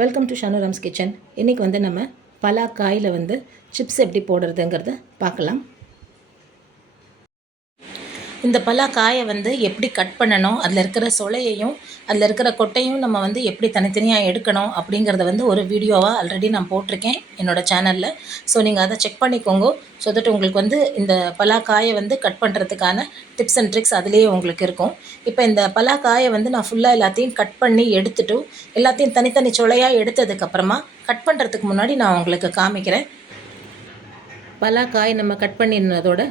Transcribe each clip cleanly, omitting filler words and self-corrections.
Welcome to ஷானுராம்ஸ் kitchen. இன்றைக்கி வந்து நம்ம பலாக்காயில் வந்து சிப்ஸ் எப்படி போடுறதுங்கிறத பார்க்கலாம். இந்த பலாக்காயை வந்து எப்படி கட் பண்ணணும், அதில் இருக்கிற சொலையையும் அதில் இருக்கிற கொட்டையும் நம்ம வந்து எப்படி தனித்தனியாக எடுக்கணும் அப்படிங்கிறத வந்து ஒரு வீடியோவாக ஆல்ரெடி நான் போட்டிருக்கேன் என்னோடய சேனலில். ஸோ நீங்கள் அதை செக் பண்ணிக்கோங்க. ஸோ தட் உங்களுக்கு வந்து இந்த பலாக்காயை வந்து கட் பண்ணுறதுக்கான டிப்ஸ் அண்ட் ட்ரிக்ஸ் அதுலேயே உங்களுக்கு இருக்கும். இப்போ இந்த பலாக்காயை வந்து நான் ஃபுல்லாக எல்லாத்தையும் கட் பண்ணி எடுத்துட்டு எல்லாத்தையும் தனித்தனி சொலையாக எடுத்ததுக்கப்புறமா கட் பண்ணுறதுக்கு முன்னாடி நான் உங்களுக்கு காமிக்கிறேன். பலாக்காய் நம்ம கட் பண்ணினதோட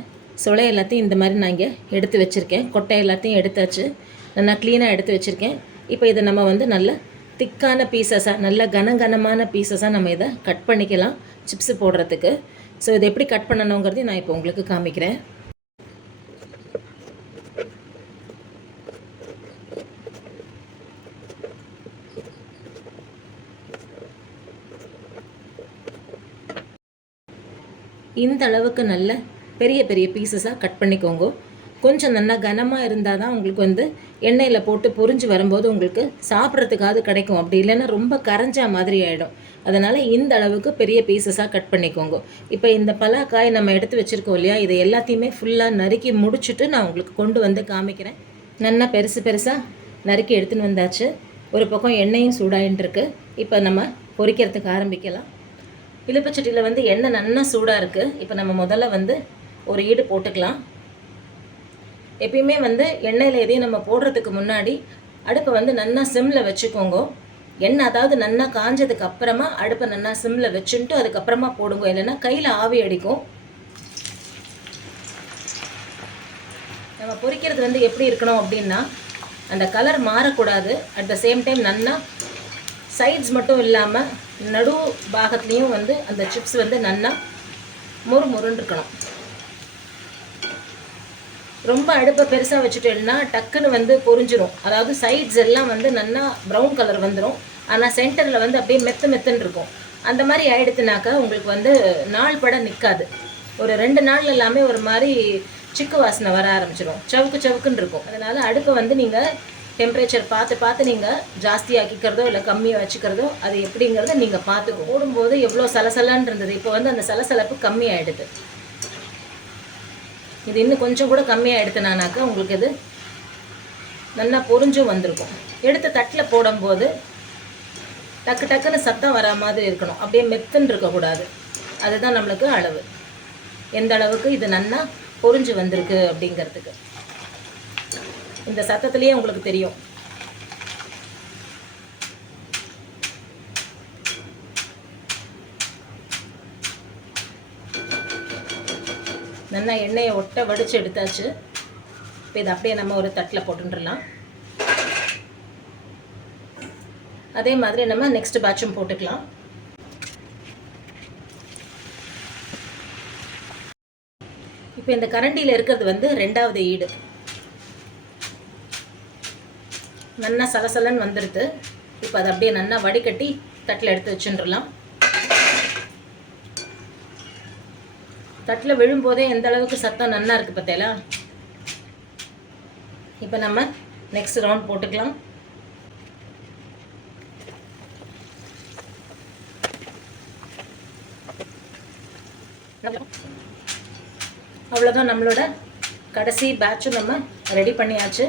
சொலை எல்லாத்தையும் இந்த மாதிரி நான் இங்கே எடுத்து வச்சுருக்கேன். கொட்டை எல்லாத்தையும் எடுத்தாச்சு, நான் க்ளீனாக எடுத்து வச்சுருக்கேன். இப்போ இதை நம்ம வந்து நல்ல திக்கான பீசஸாக, நல்ல கனகனமான பீசஸாக நம்ம இதை கட் பண்ணிக்கலாம் சிப்ஸு போடுறதுக்கு. ஸோ இதை எப்படி கட் பண்ணணுங்கிறதையும் நான் இப்போ உங்களுக்கு காமிக்கிறேன். இந்த அளவுக்கு நல்ல பெரிய பெரிய பீசஸாக கட் பண்ணிக்கோங்க. கொஞ்சம் நல்லா கனமாக இருந்தால் தான் உங்களுக்கு வந்து எண்ணெயில் போட்டு பொரிஞ்சு வரும்போது உங்களுக்கு சாப்பிட்றதுக்காவது கிடைக்கும். அப்படி இல்லைன்னா ரொம்ப கரைஞ்சா மாதிரி ஆகிடும். அதனால் இந்த அளவுக்கு பெரிய பீசஸாக கட் பண்ணிக்கோங்க. இப்போ இந்த பலாக்காய் நம்ம எடுத்து வச்சுருக்கோம் இல்லையா, இதை எல்லாத்தையுமே ஃபுல்லாக நறுக்கி முடிச்சுட்டு நான் உங்களுக்கு கொண்டு வந்து காமிக்கிறேன். நல்லா பெருசு பெருசாக நறுக்கி எடுத்துன்னு வந்தாச்சு. ஒரு பக்கம் எண்ணெயும் சூடாயின்ட்டுருக்கு. இப்போ நம்ம பொரிக்கிறதுக்கு ஆரம்பிக்கலாம். இழுப்புச்சட்டியில் வந்து எண்ணெய் நல்லா சூடாக இருக்குது. இப்போ நம்ம முதல்ல வந்து ஒரு ஈடு போட்டுக்கலாம். எப்பயுமே வந்து எண்ணெயில் எதையும் நம்ம போடுறதுக்கு முன்னாடி அடுப்பை வந்து நல்லா சிம்மில் வச்சுக்கோங்க. எண்ணெய் அதாவது நல்லா காஞ்சதுக்கு அப்புறமா அடுப்பை நல்லா சிம்மில் வச்சுட்டு அதுக்கப்புறமா போடுங்க, இல்லைன்னா கையில் ஆவி அடிக்கும். நம்ம பொரிக்கிறது வந்து எப்படி இருக்கணும் அப்படின்னா, அந்த கலர் மாறக்கூடாது. அட் த சேம் டைம் நல்லா சைட்ஸ் மட்டும் இல்லாமல் நடு பாகத்துலேயும் வந்து அந்த சிப்ஸ் வந்து நல்லா முறுமுறுன்னு இருக்கணும். ரொம்ப அடுப்பை பெருசாக வச்சுட்டேன்னா டக்குன்னு வந்து பொரிஞ்சிரும். அதாவது சைட்ஸ் எல்லாம் வந்து நல்லா ப்ரௌன் கலர் வந்துடும், ஆனால் சென்டரில் வந்து அப்படியே மெத்துன்னு இருக்கும். அந்த மாதிரி ஆகிடுத்துனாக்கா உங்களுக்கு வந்து நாள் பட நிற்காது. ஒரு 2 நாள் எல்லாமே ஒரு மாதிரி சிக்கு வாசனை வர ஆரம்பிச்சிடும், சவுக்குன்னு இருக்கும். அதனால் அடுப்பை வந்து நீங்கள் டெம்பரேச்சர் பார்த்து நீங்கள் ஜாஸ்தி ஆக்கிக்கிறதோ இல்லை கம்மியாக வச்சுக்கிறதோ அது எப்படிங்கிறத நீங்கள் பார்த்து போடும்போது எவ்வளோ சலசலான்னு இருந்தது, இப்போ வந்து அந்த சலசலப்பு கம்மியாகிடுது. இது இன்னும் கொஞ்சம் கூட கம்மியாகிடுதுனாக்கா உங்களுக்கு இது நல்லா பொரிஞ்சும் வந்திருக்கும். எடுத்து தட்டில் போடும்போது டக்குன்னு சத்தம் வர மாதிரி இருக்கணும், அப்படியே மெத்துன்னு இருக்கக்கூடாது. அதுதான் நம்மளுக்கு அளவு, எந்த அளவுக்கு இது நல்லா பொரிஞ்சு வந்திருக்கு அப்படிங்கிறதுக்கு இந்த சத்தத்திலேயே உங்களுக்கு தெரியும். நல்லா எண்ணெயை ஒட்ட வடித்து எடுத்தாச்சு. இப்போ இதை அப்படியே நம்ம ஒரு தட்டில் போட்டுடலாம். அதே மாதிரி நம்ம நெக்ஸ்ட் பேட்சும் போட்டுக்கலாம். இப்போ இந்த கரண்டியில் இருக்கிறது வந்து 2வது ஈடு. நல்லா சலசலன்னு வந்துடுது. இப்போ அதை அப்படியே நல்லா வடிகட்டி தட்டில் எடுத்து வச்சுட்டுலாம். தட்டில் விழும்போதே எந்த அளவுக்கு சத்தம் நல்லா இருக்குது பார்த்தீங்களா. இப்போ நம்ம நெக்ஸ்ட் ரவுண்ட் போட்டுக்கலாம். அவ்வளோதான், நம்மளோட கடைசி பேட்சும் நம்ம ரெடி பண்ணியாச்சு.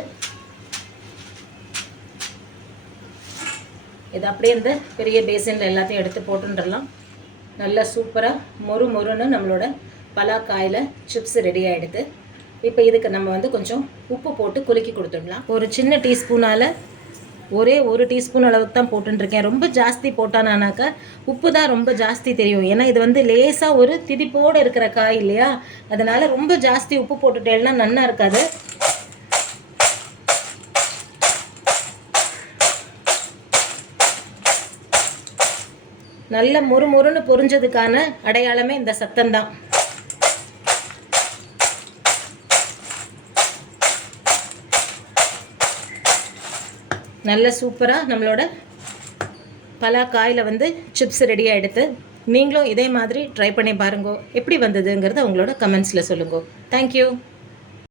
இது அப்படியே இந்த பெரிய பேசினில் எல்லாத்தையும் எடுத்து போட்டுடலாம். நல்லா சூப்பராக மொறுன்னு நம்மளோட பலாக்காயில் சிப்ஸ் ரெடி ஆகிடுது. இப்போ இதுக்கு நம்ம வந்து கொஞ்சம் உப்பு போட்டு குலுக்கி கொடுத்துடலாம். ஒரு சின்ன டீஸ்பூனால் ஒரே 1 டீஸ்பூன் அளவுக்கு தான் போட்டுருக்கேன். ரொம்ப ஜாஸ்தி போட்டானாக்கா உப்பு தான் ரொம்ப ஜாஸ்தி தெரியும். ஏன்னா இது வந்து லேசாக ஒரு திதிப்போடு இருக்கிற காய் இல்லையா, அதனால் ரொம்ப ஜாஸ்தி உப்பு போட்டுட்டேன்னா நல்லா இருக்காது. நல்ல மொறுன்னு பொரிஞ்சதுக்கான அடையாளமே இந்த சத்தம்தான். நல்ல சூப்பராக நம்மளோட பலாக்காயில் வந்து சிப்ஸ் ரெடி ஆகிடுது. நீங்களும் இதே மாதிரி ட்ரை பண்ணி பாருங்க. எப்படி வந்ததுங்கிறத உங்களோட கமெண்ட்ஸில் சொல்லுங்க. தேங்க்யூ.